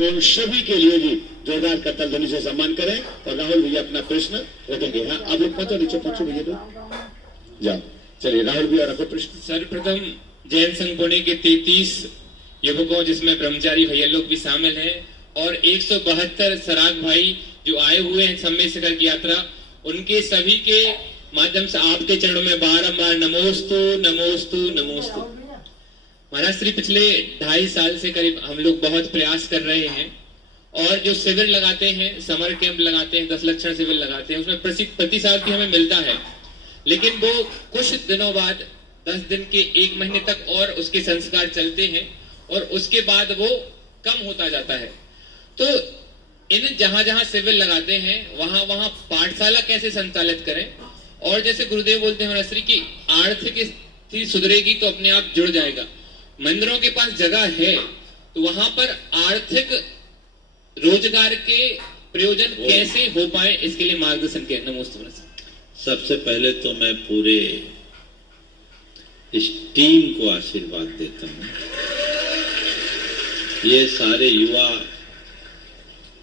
तो उन सभी के लिए भी जोरदार करतल ध्वनि से सम्मान करें और राहुल भैया अपना प्रश्न रखेंगे। हाँ, आप लोग पहुंचो, नीचे पहुंचो भैया लोग, जाओ। चलिए राहुल भैया रखो प्रश्न। सर्वप्रथम जैन संघ पुणे के 33 युवकों, जिसमें ब्रह्मचारी भैया लोग भी शामिल हैं, और 172 सराग भाई जो आए हुए हैं सम्मेद शिखर की यात्रा, उनके सभी के माध्यम से आपके चरणों में बारंबार नमोस्तु नमोस्तु नमोस्तु। महाराज श्री पिछले 2.5 साल से करीब हम लोग बहुत प्रयास कर रहे हैं, और जो शिविर लगाते हैं, समर कैंप लगाते हैं, 10 लक्षण शिविर लगाते हैं, उसमें प्रतिसाद भी हमें मिलता है, लेकिन वो कुछ दिनों बाद 10 दिन के 1 महीने तक और उसके संस्कार चलते हैं, और उसके बाद वो कम होता जाता है। तो इन जहां जहां शिविर लगाते हैं वहां वहां पाठशाला कैसे संचालित करें, और जैसे गुरुदेव बोलते हैं महाराज की आर्थिक स्थिति सुधरेगी तो अपने आप जुड़ जाएगा। मंदिरों के पास जगह है तो वहां पर आर्थिक रोजगार के प्रयोजन कैसे हो पाए, इसके लिए मार्गदर्शन के। नमोस्तु। सबसे पहले तो मैं पूरे इस टीम को आशीर्वाद देता हूं। ये सारे युवा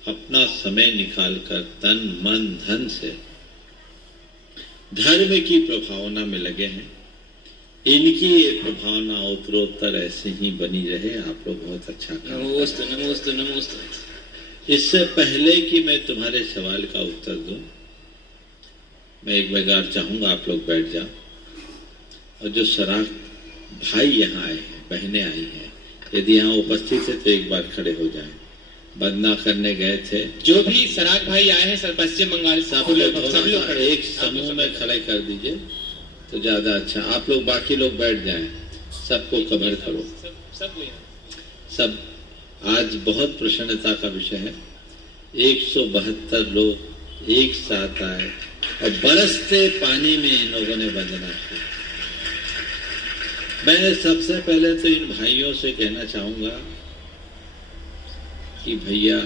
अपना समय निकालकर तन मन धन से धर्म की प्रभावना में लगे हैं। इनकी ये प्रभावना उत्तरोत्तर ऐसे ही बनी रहे। आप लोग बहुत अच्छा काम। नमोस्तु नमोस्तु नमोस्तु। इससे पहले कि मैं तुम्हारे सवाल का उत्तर दूं, मैं एक बार चाहूंगा आप लोग बैठ जाओ, और जो सराग भाई यहाँ आए हैं, बहनें आई हैं, यदि यहाँ उपस्थित है तो एक बार खड़े हो जाएं। वंदना करने गए थे जो भी सराग भाई आए हैं सर, पश्चिम बंगाल से, सब लोग एक समूह में खड़े कर दीजिए तो ज्यादा अच्छा। आप लोग बाकी लोग बैठ जाएं, सबको कवर करो। सब आज बहुत प्रसन्नता का विषय है। 172 लोग एक साथ आए और बरसते पानी में इन लोगों ने वंदना की। मैं सबसे पहले तो इन भाइयों से कहना चाहूंगा कि भैया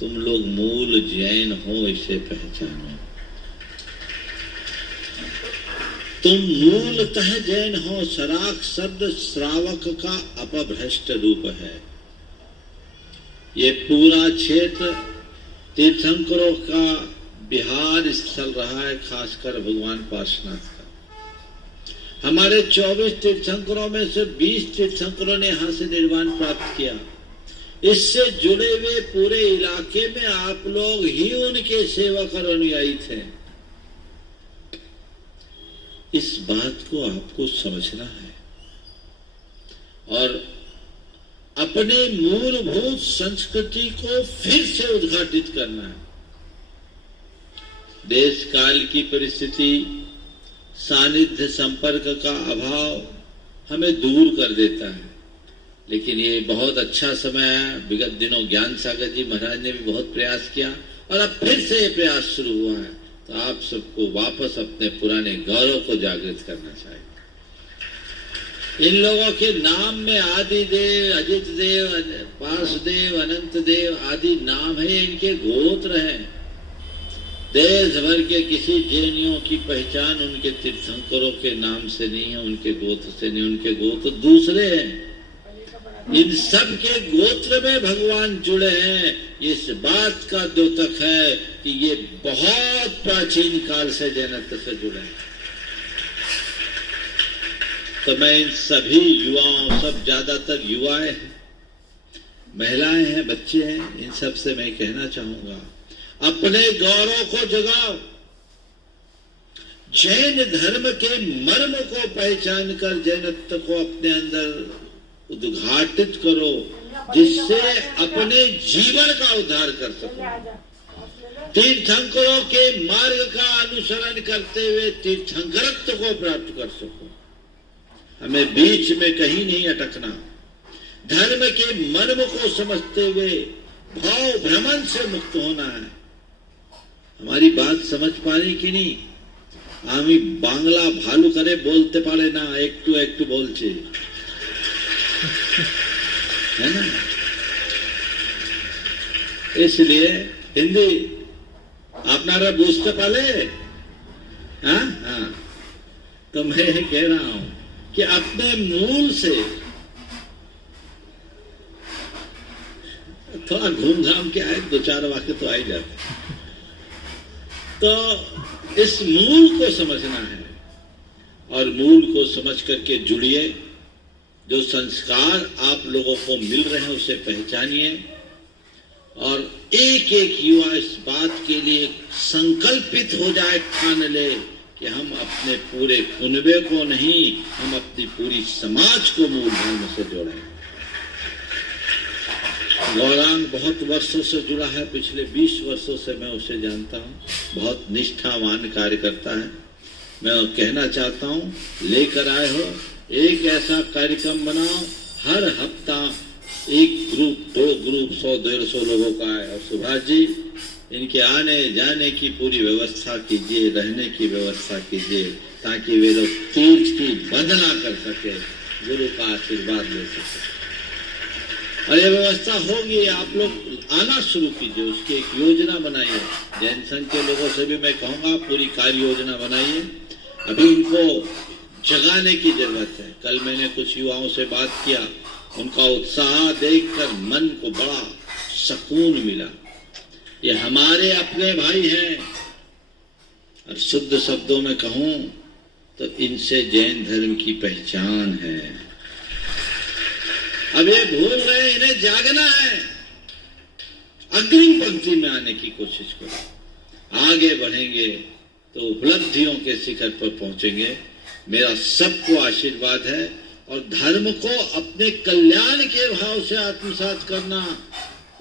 तुम लोग मूल जैन हो, इसे पहचानो। तुम मूलतः जैन हो। सराग शब्द श्रावक का अपभ्रष्ट रूप है। ये पूरा क्षेत्र तीर्थंकरों का विहार स्थल रहा है, खासकर भगवान पार्श्वनाथ का। हमारे 24 तीर्थंकरों में से 20 तीर्थंकरों ने यहां से निर्वाण प्राप्त किया। इससे जुड़े हुए पूरे इलाके में आप लोग ही उनके सेवक और अनुयायी थे। इस बात को आपको समझना है और अपने मूलभूत संस्कृति को फिर से उद्घाटित करना है। देश काल की परिस्थिति, सानिध्य संपर्क का अभाव हमें दूर कर देता है, लेकिन ये बहुत अच्छा समय है। विगत दिनों ज्ञान सागर जी महाराज ने भी बहुत प्रयास किया और अब फिर से ये प्रयास शुरू हुआ है, तो आप सबको वापस अपने पुराने गौरव को जागृत करना चाहिए। इन लोगों के नाम में आदि देव, अजित देव, पार्षदेव, अनंत देव आदि नाम है, इनके गोत्र हैं। देश भर के किसी जैनियों की पहचान उनके तीर्थंकरों के नाम से नहीं है, उनके गोत्र से नहीं, उनके गोत्र दूसरे हैं। इन सब के गोत्र में भगवान जुड़े हैं। इस बात का द्योतक है कि ये बहुत प्राचीन काल से जैनत्व से जुड़े हैं। तो मैं इन सभी युवाओं, सब ज्यादातर युवाएं हैं, महिलाएं हैं, बच्चे हैं, इन सब से मैं कहना चाहूंगा अपने गौरव को जगाओ। जैन धर्म के मर्म को पहचान कर जैनत्व को अपने अंदर उद्घाटित करो, जिससे अपने जीवन का उद्धार कर सको। तीर्थंकरों के मार्ग का अनुसरण करते हुए तीर्थंकरत्व को प्राप्त कर सको। हमें बीच में कहीं नहीं अटकना। धर्म के मर्म को समझते हुए भाव भ्रमण से मुक्त होना है। हमारी बात समझ पाने की नहीं, आमी बांग्ला भालू करे बोलते पारे ना, एकटू एकटू बोलचे, है ना। इसलिए हिंदी आपनारा बुझते पाले। हाँ हाँ, तो मैं कह रहा हूं कि अपने मूल से थोड़ा घूम घाम के आए, 2-4 वाक्य तो आ ही जाते हैं। तो इस मूल को समझना है और मूल को समझ करके जुड़िए। जो संस्कार आप लोगों को मिल रहे हैं उसे पहचानिए और एक एक युवा इस बात के लिए संकल्पित हो जाए, ठान ले कि हम अपने पूरे कुनबे को नहीं, हम अपनी पूरी समाज को मूल धर्म से जोड़ें। गौरांग बहुत वर्षों से जुड़ा है, पिछले 20 वर्षों से मैं उसे जानता हूँ, बहुत निष्ठावान कार्य करता है। मैं कहना चाहता हूँ, लेकर आए हो एक ऐसा कार्यक्रम बनाओ, हर हफ्ता एक ग्रुप, 2 ग्रुप, 100-150 लोगों का है। और सुभाष जी, इनके आने जाने की पूरी व्यवस्था कीजिए, रहने की व्यवस्था कीजिए, ताकि वे लोग तीर्थ की वंदना कर सके, गुरु का आशीर्वाद ले सके। और ये व्यवस्था होगी, आप लोग आना शुरू कीजिए, उसकी एक योजना बनाइए। जैन संघ के लोगों से भी मैं कहूँगा, पूरी कार्य योजना बनाइए। अभी इनको जगाने की जरूरत है। कल मैंने कुछ युवाओं से बात किया, उनका उत्साह देखकर मन को बड़ा सुकून मिला। ये हमारे अपने भाई हैं और शुद्ध शब्दों में कहूं तो इनसे जैन धर्म की पहचान है। अब ये भूल रहे, इन्हें जागना है, अग्रिम पंक्ति में आने की कोशिश करो। आगे बढ़ेंगे तो उपलब्धियों के शिखर पर पहुंचेंगे। मेरा सबको आशीर्वाद है और धर्म को अपने कल्याण के भाव से आत्मसात करना,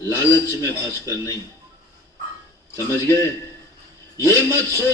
लालच में फंस कर नहीं। समझ गए? ये मत सोच